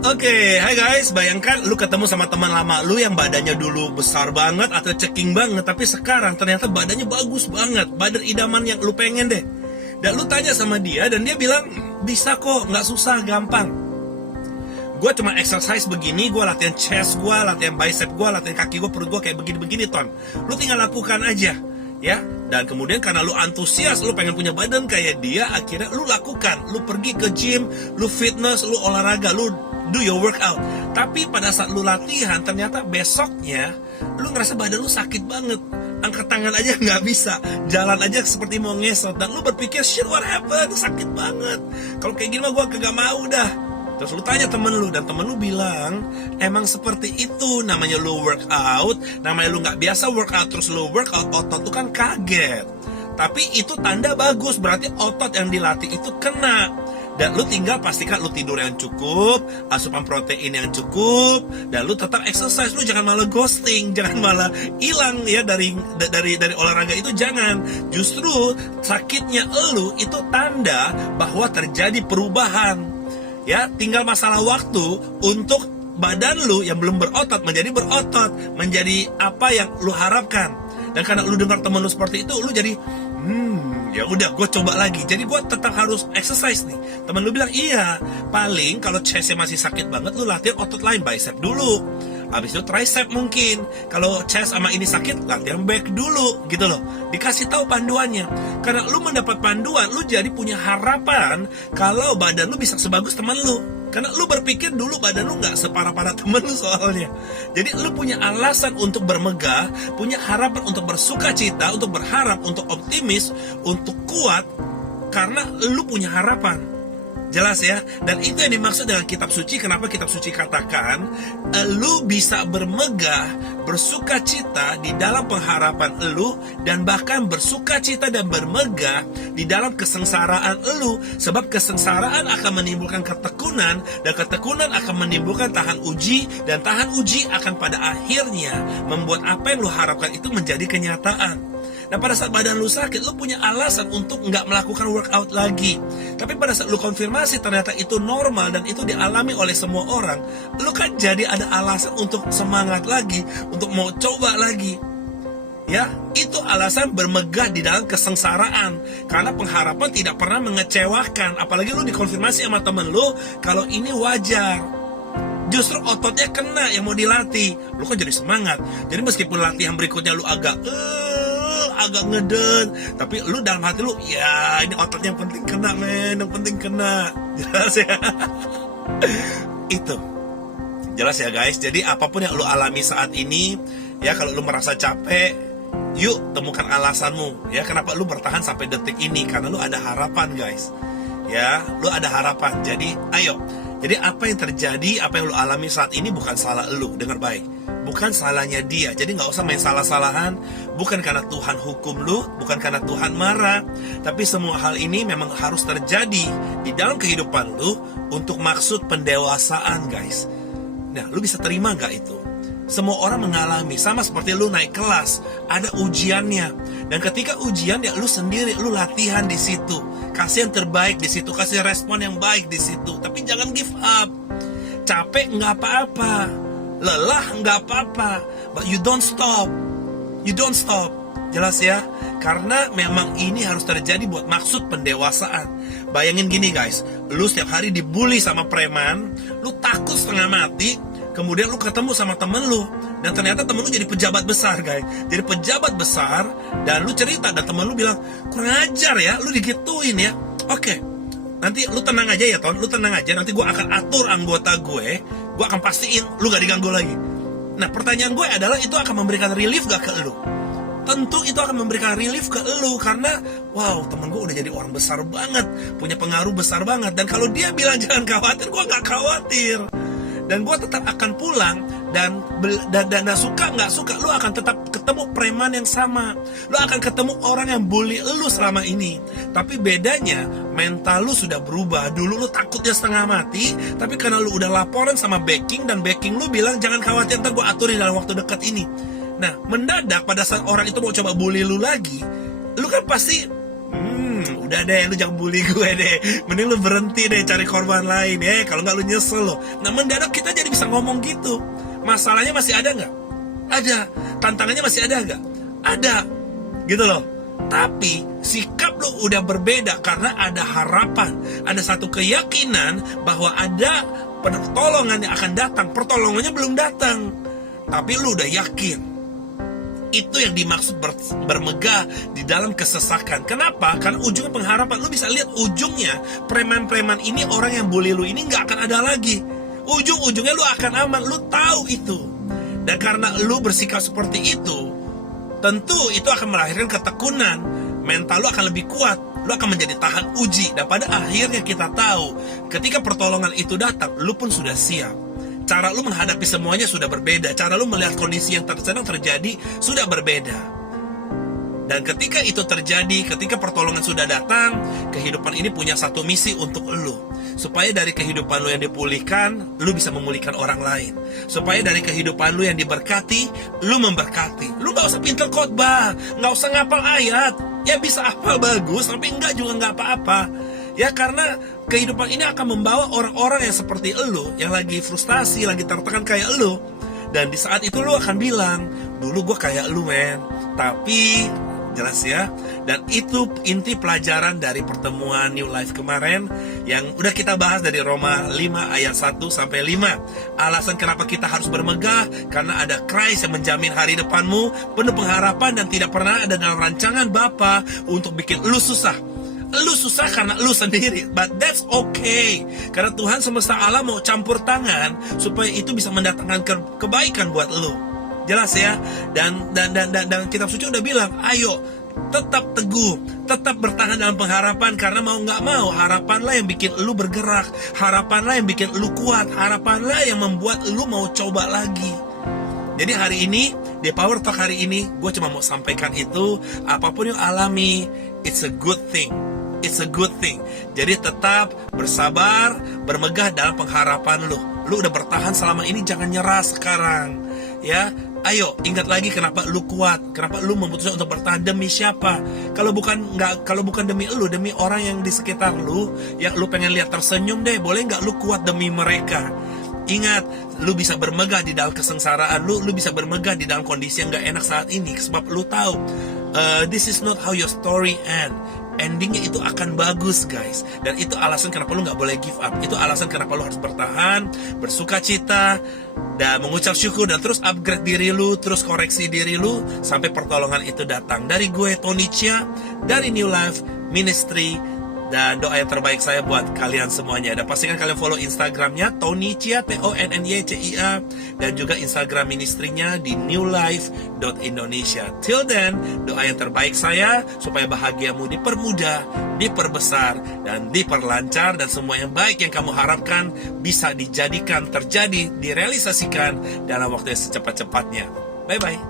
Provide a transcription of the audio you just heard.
Oke, hai guys, bayangkan lu ketemu sama teman lama lu yang badannya dulu besar banget atau ceking banget, tapi sekarang ternyata badannya bagus banget, badan idaman yang lu pengen deh. Dan lu tanya sama dia dan dia bilang, bisa kok, nggak susah, gampang. Gue cuma exercise begini, gue latihan chest gue, latihan bicep gue, latihan kaki gue, perut gue kayak begini-begini, Ton. Lu tinggal lakukan aja, ya. Dan kemudian karena lu antusias, lu pengen punya badan kayak dia, akhirnya lu lakukan. Lu pergi ke gym, lu fitness, lu olahraga, lu do your workout. Tapi pada saat lu latihan, ternyata besoknya lu ngerasa badan lu sakit banget. Angkat tangan aja nggak bisa, jalan aja seperti mau ngesot. Dan lu berpikir, shit, what happened? Sakit banget. Kalau kayak gini mah gue kagak mau dah. Terus lu tanya temen lu, dan temen lu bilang, emang seperti itu namanya lu workout. Namanya lu nggak biasa workout, terus lu workout, otot tuh kan kaget. Tapi itu tanda bagus, berarti otot yang dilatih itu kena. Dan lu tinggal pastikan lu tidur yang cukup, asupan protein yang cukup, dan lu tetap exercise. Lu jangan malah ghosting, jangan malah hilang ya dari olahraga itu, jangan. Justru sakitnya lu itu tanda bahwa terjadi perubahan. Ya, tinggal masalah waktu untuk badan lu yang belum berotot menjadi berotot, menjadi apa yang lu harapkan. Dan karena lu dengar temen lu seperti itu, lu jadi ya udah, gue coba lagi. Jadi gue tetap harus exercise nih. Temen lu bilang, iya, paling kalau chestnya masih sakit banget, lu latihan otot lain, bicep dulu, habis itu tricep mungkin. Kalau chest sama ini sakit, latihan back dulu, gitu loh. Dikasih tahu panduannya. Karena lu mendapat panduan, lu jadi punya harapan kalau badan lu bisa sebagus temen lu. Karena lu berpikir dulu badan lu nggak separah-parah temen lu soalnya. Jadi lu punya alasan untuk bermegah, punya harapan untuk bersuka cita, untuk berharap, untuk optimis, untuk kuat, karena lu punya harapan. Jelas ya? Dan itu yang dimaksud dengan kitab suci. Kenapa kitab suci katakan lu bisa bermegah, bersuka cita di dalam pengharapan lu, dan bahkan bersuka cita dan bermegah di dalam kesengsaraan lu. Sebab kesengsaraan akan menimbulkan ketekunan, dan ketekunan akan menimbulkan tahan uji, dan tahan uji akan pada akhirnya membuat apa yang lu harapkan itu menjadi kenyataan. Nah, pada saat badan lu sakit, lu punya alasan untuk nggak melakukan workout lagi. Tapi pada saat lu konfirmasi ternyata itu normal dan itu dialami oleh semua orang, lu kan jadi ada alasan untuk semangat lagi, untuk mau coba lagi. Ya, itu alasan bermegah di dalam kesengsaraan. Karena pengharapan tidak pernah mengecewakan. Apalagi lu dikonfirmasi sama temen lu kalau ini wajar. Justru ototnya kena yang mau dilatih, lu kan jadi semangat. Jadi meskipun latihan berikutnya lu agak ngeden, tapi lu dalam hati lu, ya ini ototnya yang penting kena, men, yang penting kena. Jelas ya? Itu jelas ya guys. Jadi apapun yang lu alami saat ini, ya, kalau lu merasa capek, yuk temukan alasanmu, ya, kenapa lu bertahan sampai detik ini. Karena lu ada harapan guys, ya, lu ada harapan. Jadi ayo. Jadi apa yang terjadi, apa yang lu alami saat ini bukan salah lu, dengar baik, bukan salahnya dia. Jadi nggak usah main salah-salahan. Bukan karena Tuhan hukum lu, bukan karena Tuhan marah, tapi semua hal ini memang harus terjadi di dalam kehidupan lu untuk maksud pendewasaan guys. Nah, lu bisa terima nggak itu? Semua orang mengalami, sama seperti lu naik kelas, ada ujiannya. Dan ketika ujian, ya lu sendiri, lu latihan di situ, kasih yang terbaik di situ, kasih respon yang baik di situ. Tapi jangan give up. Capek nggak apa-apa, lelah nggak apa-apa, but you don't stop. You don't stop. Jelas ya? Karena memang ini harus terjadi buat maksud pendewasaan. Bayangin gini guys, lu setiap hari dibully sama preman, lu takut setengah mati, kemudian lu ketemu sama temen lu, dan ternyata temen lu jadi pejabat besar guys. Jadi pejabat besar, dan lu cerita, dan temen lu bilang, kurang ajar ya, lu digituin ya. Oke, nanti lu tenang aja ya Ton, lu tenang aja, nanti gue akan atur anggota gue akan pastiin lu gak diganggu lagi. Nah, pertanyaan gue adalah, itu akan memberikan relief gak ke lu? Tentu itu akan memberikan relief ke lu, karena wow, temen gue udah jadi orang besar banget, punya pengaruh besar banget. Dan kalau dia bilang jangan khawatir, gue gak khawatir. Dan gue tetap akan pulang, dan suka nggak suka, lu akan tetap ketemu preman yang sama. Lu akan ketemu orang yang bully lu selama ini. Tapi bedanya, mental lu sudah berubah. Dulu lu takutnya setengah mati, tapi karena lu udah laporan sama backing, dan backing lu bilang jangan khawatir, ntar gue aturin dalam waktu dekat ini. Nah, mendadak pada saat orang itu mau coba bully lu lagi, lu kan pasti udah deh, lu jangan bully gue deh, mending lu berhenti deh cari korban lain ya, kalau nggak lu nyesel lo. Nah, mendadak kita jadi bisa ngomong gitu. Masalahnya masih ada nggak? Ada. Tantangannya masih ada nggak? Ada, gitu loh. Tapi sikap lu udah berbeda karena ada harapan, ada satu keyakinan bahwa ada pertolongan yang akan datang. Pertolongannya belum datang, tapi lu udah yakin. Itu yang dimaksud bermegah di dalam kesesakan. Kenapa? Karena ujungnya pengharapan. Lu bisa lihat ujungnya, preman-preman ini, orang yang bully lu ini nggak akan ada lagi. Ujung-ujungnya lu akan aman. Lu tahu itu. Dan karena lu bersikap seperti itu, tentu itu akan melahirkan ketekunan. Mental lu akan lebih kuat. Lu akan menjadi tahan uji. Dan pada akhirnya kita tahu, ketika pertolongan itu datang, lu pun sudah siap. Cara lu menghadapi semuanya sudah berbeda. Cara lu melihat kondisi yang sedang terjadi sudah berbeda. Dan ketika itu terjadi, ketika pertolongan sudah datang, kehidupan ini punya satu misi untuk lu. Supaya dari kehidupan lu yang dipulihkan, lu bisa memulihkan orang lain. Supaya dari kehidupan lu yang diberkati, lu memberkati. Lu gak usah pinter khotbah, gak usah ngapal ayat. Ya bisa hafal bagus, tapi enggak juga gak apa-apa. Ya karena kehidupan ini akan membawa orang-orang yang seperti elu, yang lagi frustasi, lagi tertekan kayak elu. Dan di saat itu lu akan bilang, dulu gue kayak elu men, tapi jelas ya. Dan itu inti pelajaran dari pertemuan New Life kemarin yang udah kita bahas dari Roma 5 ayat 1 sampai 5. Alasan kenapa kita harus bermegah, karena ada Christ yang menjamin hari depanmu penuh pengharapan dan tidak pernah ada dalam rancangan Bapa untuk bikin lu susah. Lu susah karena lu sendiri, but that's okay. Karena Tuhan semesta alam mau campur tangan supaya itu bisa mendatangkan kebaikan buat lu. Jelas ya? Dan kitab suci udah bilang, ayo tetap teguh, tetap bertahan dalam pengharapan. Karena mau nggak mau, harapanlah yang bikin lu bergerak, harapanlah yang bikin lu kuat, harapanlah yang membuat lu mau coba lagi. Jadi hari ini, di Power Talk hari ini, gue cuma mau sampaikan itu. Apapun yang alami, it's a good thing. It's a good thing. Jadi tetap bersabar, bermegah dalam pengharapan lu. Lu udah bertahan selama ini, jangan nyerah sekarang. Ya, ayo ingat lagi kenapa lu kuat, kenapa lu memutuskan untuk bertahan, demi siapa? Kalau bukan demi lu, demi orang yang di sekitar lu, yang lu pengen lihat tersenyum deh, boleh nggak lu kuat demi mereka? Ingat, lu bisa bermegah di dalam kesengsaraan lu bisa bermegah di dalam kondisi yang gak enak saat ini, sebab lu tahu, this is not how your story end. Endingnya itu akan bagus guys. Dan itu alasan kenapa lu gak boleh give up. Itu alasan kenapa lu harus bertahan, bersuka cita, dan mengucap syukur, dan terus upgrade diri lu, terus koreksi diri lu sampai pertolongan itu datang. Dari gue, Tony Chia, dari New Life Ministry. Dan doa yang terbaik saya buat kalian semuanya. Dan pastikan kalian follow Instagramnya Tony Chia, TONNYCIA, dan juga Instagram ministrinya di newlife.indonesia. Till then, doa yang terbaik saya supaya bahagiamu dipermudah, diperbesar, dan diperlancar, dan semua yang baik yang kamu harapkan bisa dijadikan terjadi, direalisasikan dalam waktu yang secepat-cepatnya. Bye-bye.